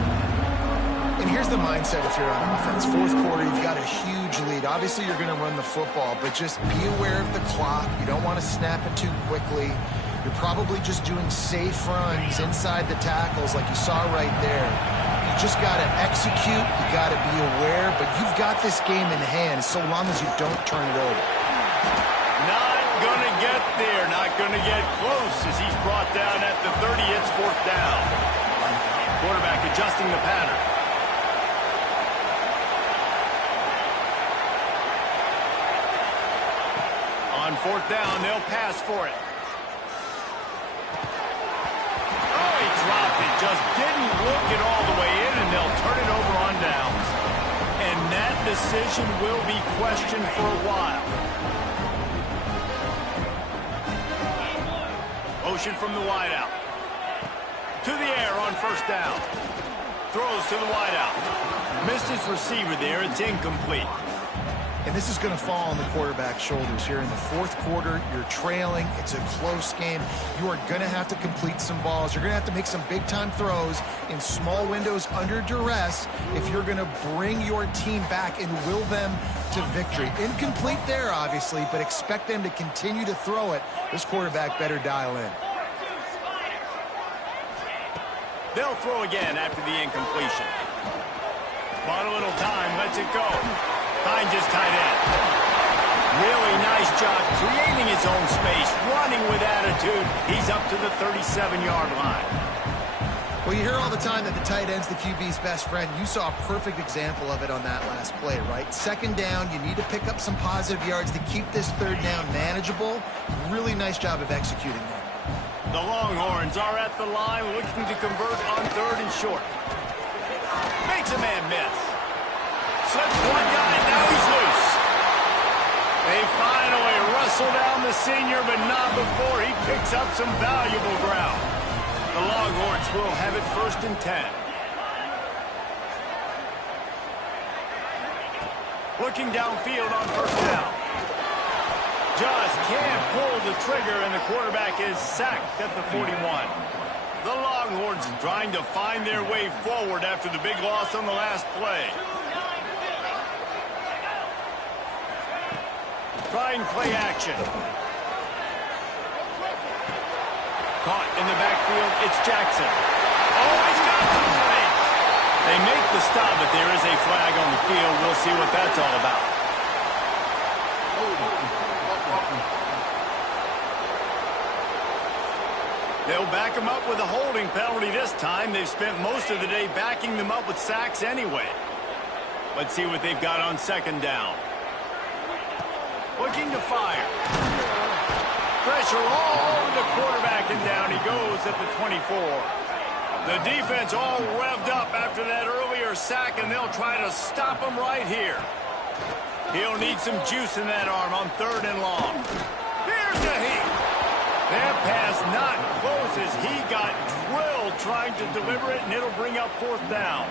And here's the mindset if you're on offense. 4th quarter, you've got a huge lead. Obviously, you're going to run the football, but just be aware of the clock. You don't want to snap it too quickly. You're probably just doing safe runs inside the tackles like you saw right there. You just got to execute. You got to be aware, but you've got this game in hand so long as you don't turn it over. Not going to get there. Not going to get close as he's brought down at the 30. It's fourth down. Quarterback adjusting the pattern. On fourth down, they'll pass for it. Oh, he dropped it. Just didn't look it all the way in, and they'll turn it over on downs. And that decision will be questioned for a while. Motion from the wideout. To the air on first down. Throws to the wideout. Missed his receiver there. It's incomplete. And this is going to fall on the quarterback's shoulders here in the fourth quarter. You're trailing. It's a close game. You are going to have to complete some balls. You're going to have to make some big-time throws in small windows under duress if you're going to bring your team back and will them to victory. Incomplete there, obviously, but expect them to continue to throw it. This quarterback better dial in. They'll throw again after the incompletion. Bought a little time. Lets it go. Finds his tight end. Really nice job creating his own space, running with attitude. He's up to the 37-yard line. Well, you hear all the time that the tight end's the QB's best friend. You saw a perfect example of it on that last play, right? Second down, you need to pick up some positive yards to keep this third down manageable. Really nice job of executing there. The Longhorns are at the line looking to convert on third and short. Makes a man miss. Slips one guy, now he's loose. They finally wrestle down the senior, but not before he picks up some valuable ground. The Longhorns will have it first and 10. Looking downfield on first down. Just can't pull the trigger, and the quarterback is sacked at the 41. The Longhorns trying to find their way forward after the big loss on the last play. Trying play action. Caught in the backfield, it's Jackson. Oh, he's got some space. They make the stop, but there is a flag on the field. We'll see what that's all about. They'll back him up with a holding penalty this time. They've spent most of the day backing them up with sacks anyway. Let's see what they've got on second down. Looking to fire. Pressure all over the quarterback, and down he goes at the 24. The defense all revved up after that earlier sack, and they'll try to stop him right here. He'll need some juice in that arm on third and long. Here's the heat. That pass not close as he got drilled trying to deliver it, and it'll bring up fourth down.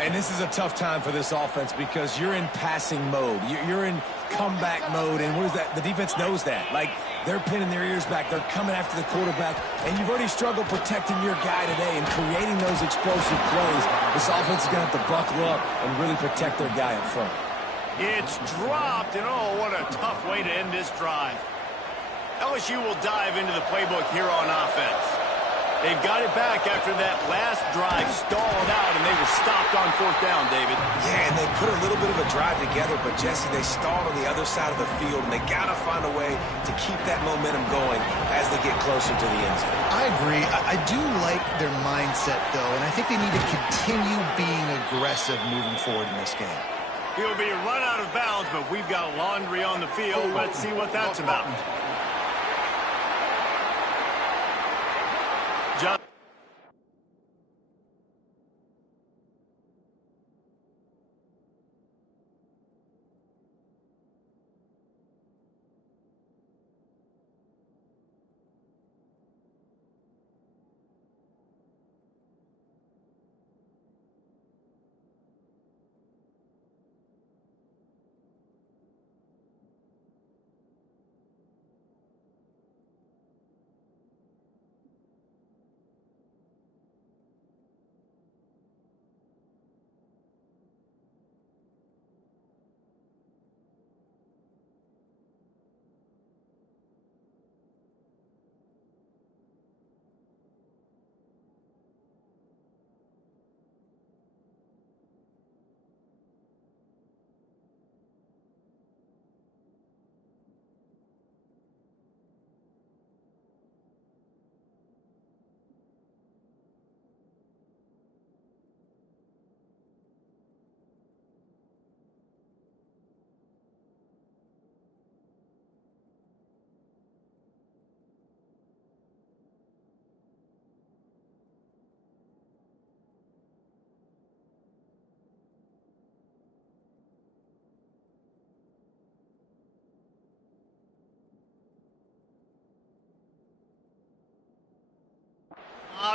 And this is a tough time for this offense because you're in passing mode. You're in comeback mode, and what is that? The defense knows that. Like, they're pinning their ears back. They're coming after the quarterback, and you've already struggled protecting your guy today and creating those explosive plays. This offense is going to have to buckle up and really protect their guy up front. It's dropped, and oh, what a tough way to end this drive. LSU will dive into the playbook here on offense. They've got it back after that last drive stalled out, and they were stopped on fourth down, David. Yeah, and they put a little bit of a drive together, but, Jesse, they stalled on the other side of the field, and they got to find a way to keep that momentum going as they get closer to the end zone. I agree. I do like their mindset, though, and I think they need to continue being aggressive moving forward in this game. He'll be run out of bounds, but we've got laundry on the field. Let's see what that's about. John.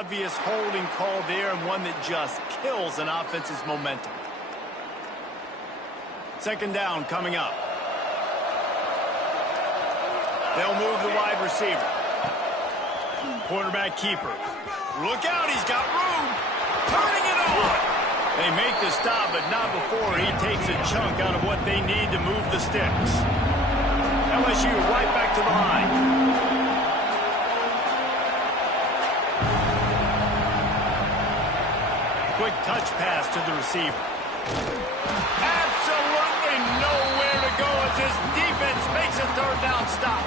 obvious holding call there, and one that just kills an offense's momentum. Second down coming up. They'll move the wide receiver. Quarterback keeper. Look out, he's got room. Turning it on. They make the stop, but not before he takes a chunk out of what they need to move the sticks. LSU right back to the line. Quick touch pass to the receiver. Absolutely nowhere to go as this defense makes a third down stop.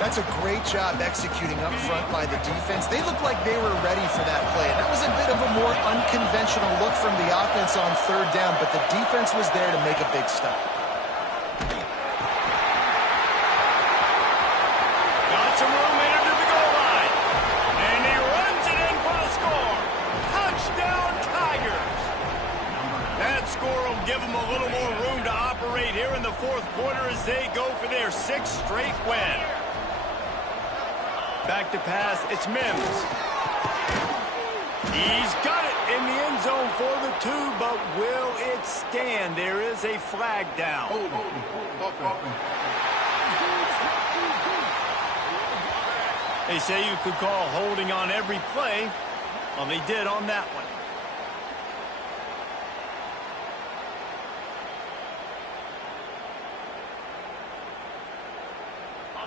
That's a great job executing up front by the defense. They looked like they were ready for that play. That was a bit of a more unconventional look from the offense on third down, but the defense was there to make a big stop. Got some room into the goal line. And he runs it in for the score. Touchdown, Tigers. That score will give them a little more room to operate here in the fourth quarter as they go for their sixth straight win. Back to pass, it's Mims. He's got it in the end zone for the 2, but will it stand? There is a flag down. They say you could call holding on every play. Well, they did on that one.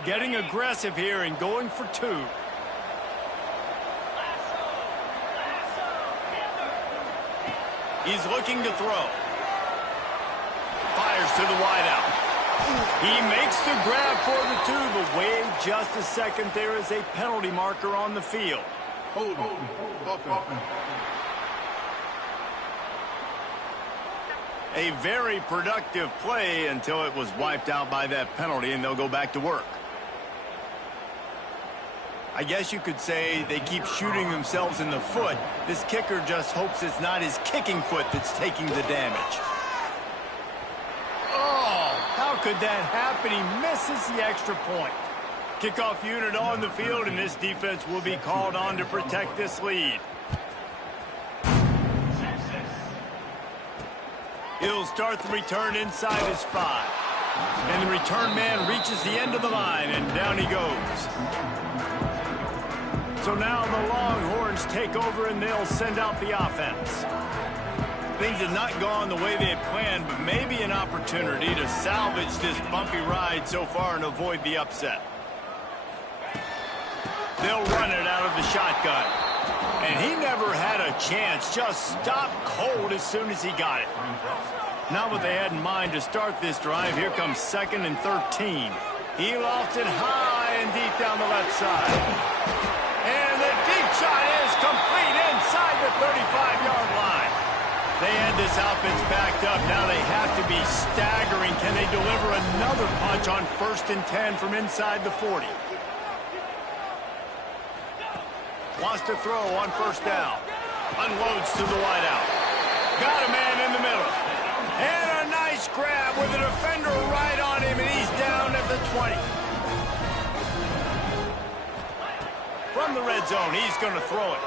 Getting aggressive here and going for 2. He's looking to throw. Fires to the wideout. He makes the grab for the 2, but wait just a second. There is a penalty marker on the field. A very productive play until it was wiped out by that penalty, and they'll go back to work. I guess you could say they keep shooting themselves in the foot. This kicker just hopes it's not his kicking foot that's taking the damage. Oh, how could that happen? He misses the extra point. Kickoff unit on the field, and this defense will be called on to protect this lead. He'll start the return inside his 5. And the return man reaches the end of the line, and down he goes. So now the Longhorns take over, and they'll send out the offense. Things have not gone the way they had planned, but maybe an opportunity to salvage this bumpy ride so far and avoid the upset. They'll run it out of the shotgun. And he never had a chance, just stopped cold as soon as he got it. Not what they had in mind to start this drive. Here comes 2nd and 13. He lofts it high and deep down the left side. And the deep shot is complete inside the 35-yard line. They had this offense backed up. Now they have to be staggering. Can they deliver another punch on 1st and 10 from inside the 40? Wants to throw on 1st down. Unloads to the wideout. Got a man in the middle. And a nice grab with a defender right on him, and he's down at the 20. From the red zone, he's going to throw it.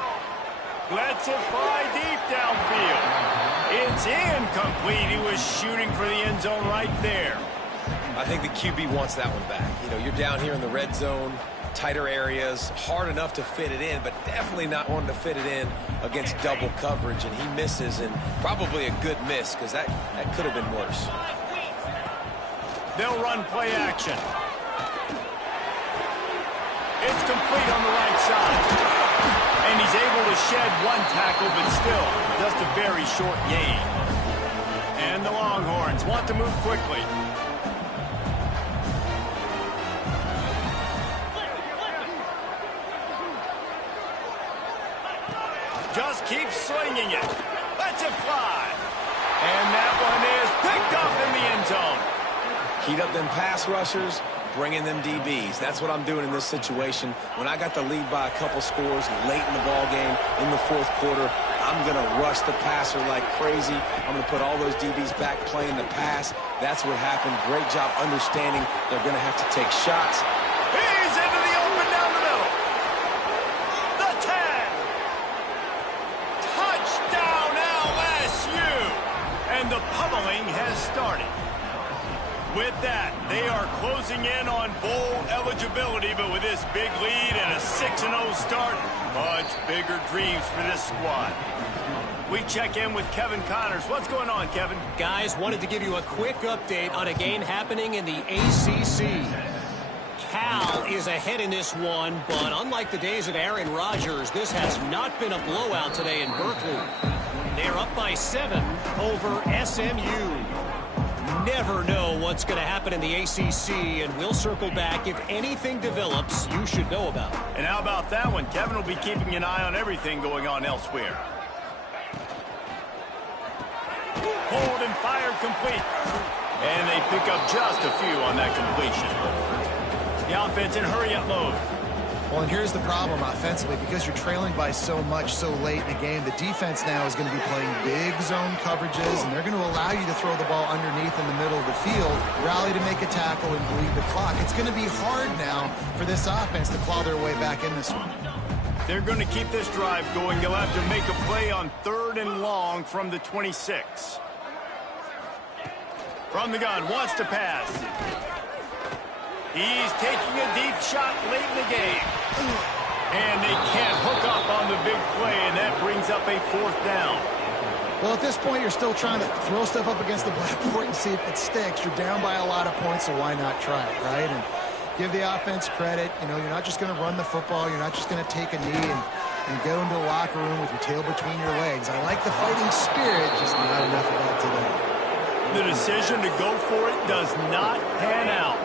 Lets it fly deep downfield. It's incomplete. He was shooting for the end zone right there. I think the QB wants that one back. You know, you're down here in the red zone, tighter areas, hard enough to fit it in, but definitely not wanting to fit it in against double coverage, and he misses, and probably a good miss because that could have been worse. They'll run play action. It's complete on the right side. And he's able to shed one tackle, but still just a very short gain. And the Longhorns want to move quickly. Just keeps swinging it. Lets it fly. And that one is picked up in the end zone. Heat up them pass rushers, bring in them DBs. That's what I'm doing in this situation. When I got the lead by a couple scores late in the ball game in the fourth quarter, I'm going to rush the passer like crazy. I'm going to put all those DBs back playing the pass. That's what happened. Great job understanding they're going to have to take shots. He's into the open down the middle. The 10. With that, they are closing in on bowl eligibility, but with this big lead and a 6-0 start, much bigger dreams for this squad. We check in with Kevin Connors. What's going on, Kevin? Guys, wanted to give you a quick update on a game happening in the ACC. Cal is ahead in this one, but unlike the days of Aaron Rodgers, this has not been a blowout today in Berkeley. They're up by 7 over SMU. Never know what's going to happen in the ACC, and we'll circle back if anything develops you should know about. And how about that one? Kevin will be keeping an eye on everything going on elsewhere. Hold and fire complete. And they pick up just a few on that completion. The offense in hurry-up mode. Well, and here's the problem offensively. Because you're trailing by so much so late in the game, the defense now is going to be playing big zone coverages, and they're going to allow you to throw the ball underneath in the middle of the field, rally to make a tackle, and bleed the clock. It's going to be hard now for this offense to claw their way back in this one. They're going to keep this drive going. They'll have to make a play on 3rd and long from the 26. From the gun, wants to pass. He's taking a deep shot late in the game. And they can't hook up on the big play, and that brings up a 4th down. Well, at this point, you're still trying to throw stuff up against the blackboard and see if it sticks. You're down by a lot of points, so why not try it, right? And give the offense credit. You know, you're not just going to run the football. You're not just going to take a knee and go into the locker room with your tail between your legs. I like the fighting spirit, just not enough of that today. The decision to go for it does not pan out.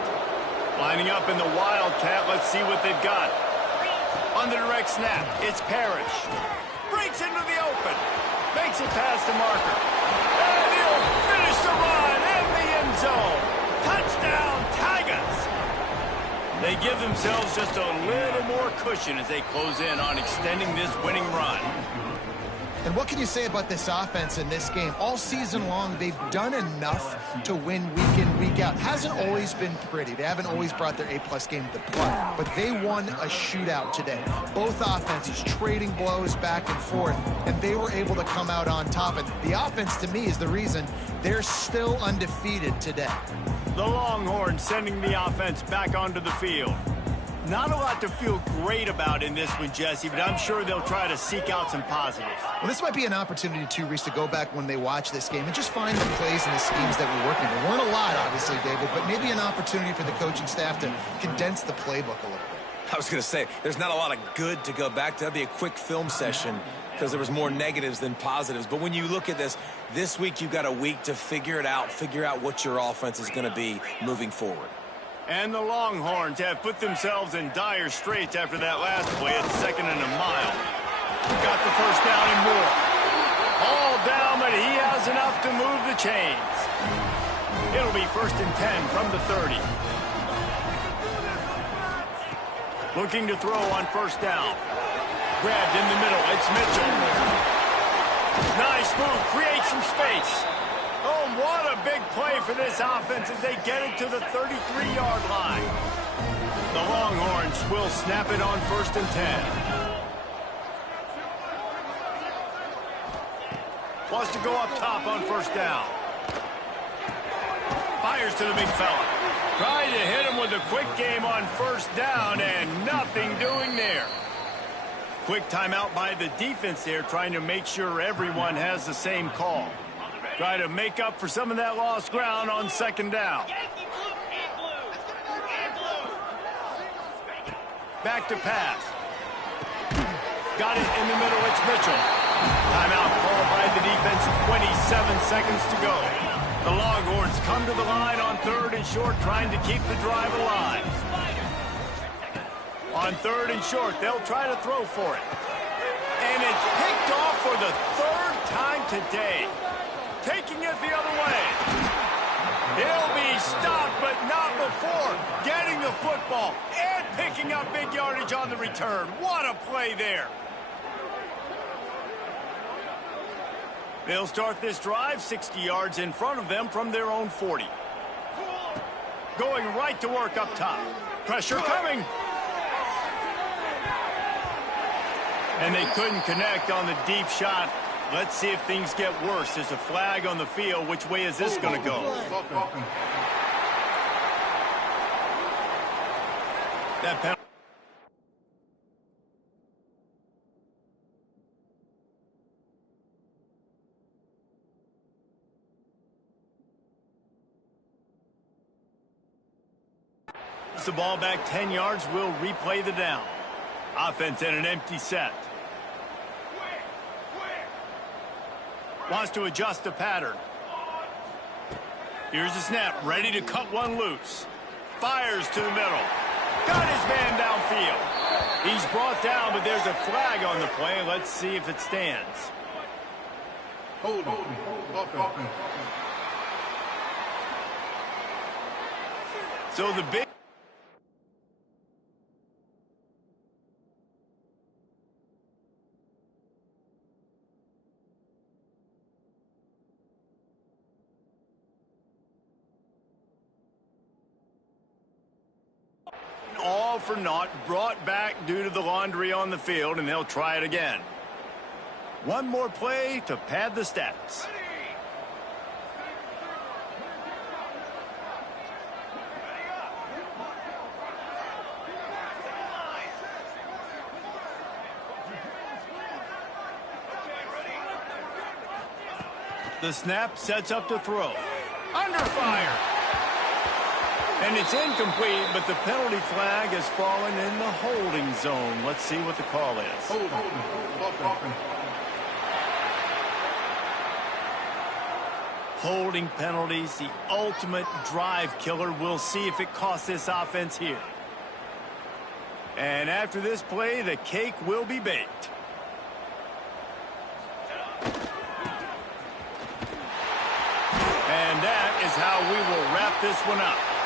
Lining up in the Wildcat, let's see what they've got. On the direct snap, it's Parrish. Breaks into the open. Makes it past the marker. And he'll finish the run in the end zone. Touchdown, Tigers! They give themselves just a little more cushion as they close in on extending this winning run. And what can you say about this offense in this game? All season long, they've done enough to win week in, week out. Hasn't always been pretty. They haven't always brought their A-plus game to the play. But they won a shootout today. Both offenses trading blows back and forth, and they were able to come out on top. And the offense, to me, is the reason they're still undefeated today. The Longhorns sending the offense back onto the field. Not a lot to feel great about in this one, Jesse, but I'm sure they'll try to seek out some positives. Well, this might be an opportunity, too, Reese, to go back when they watch this game and just find the plays and the schemes that we're working. There weren't a lot, obviously, David, but maybe an opportunity for the coaching staff to condense the playbook a little bit. I was going to say, there's not a lot of good to go back to. That'd be a quick film session because there was more negatives than positives. But when you look at this week you've got a week to figure it out, figure out what your offense is going to be moving forward. And the Longhorns have put themselves in dire straits after that last play at 2nd and a mile. Got the first down and more. All down, but he has enough to move the chains. It'll be 1st and 10 from the 30. Looking to throw on 1st down. Grabbed in the middle. It's Mitchell. Nice move. Creates some space. Oh, what a big play for this offense as they get it to the 33-yard line. The Longhorns will snap it on 1st and 10. Wants to go up top on 1st down. Fires to the big fella. Trying to hit him with a quick game on 1st down, and nothing doing there. Quick timeout by the defense there, trying to make sure everyone has the same call. Try to make up for some of that lost ground on 2nd down. Back to pass. Got it in the middle. It's Mitchell. Timeout called by the defense. 27 seconds to go. The Longhorns come to the line on 3rd and short, trying to keep the drive alive. On 3rd and short, they'll try to throw for it. And it's picked off for the 3rd time today. Taking it the other way. He'll be stopped, but not before getting the football and picking up big yardage on the return. What a play there. They'll start this drive 60 yards in front of them from their own 40. Going right to work up top. Pressure coming. And they couldn't connect on the deep shot. Let's see if things get worse. There's a flag on the field. Which way is this going to go? That penalty. The ball back 10 yards, will replay the down. Offense in an empty set. Wants to adjust the pattern. Here's the snap, ready to cut one loose. Fires to the middle. Got his man downfield. He's brought down, but there's a flag on the play. Let's see if it stands. Hold on. So the big... all for naught, brought back due to the laundry on the field, and they'll try it again. One more play to pad the stats. The snap sets up to throw. Under fire. And it's incomplete, but the penalty flag has fallen in the holding zone. Let's see what the call is. Holding penalties, the ultimate drive killer. We'll see if it costs this offense here. And after this play, the cake will be baked. And that is how we will wrap this one up.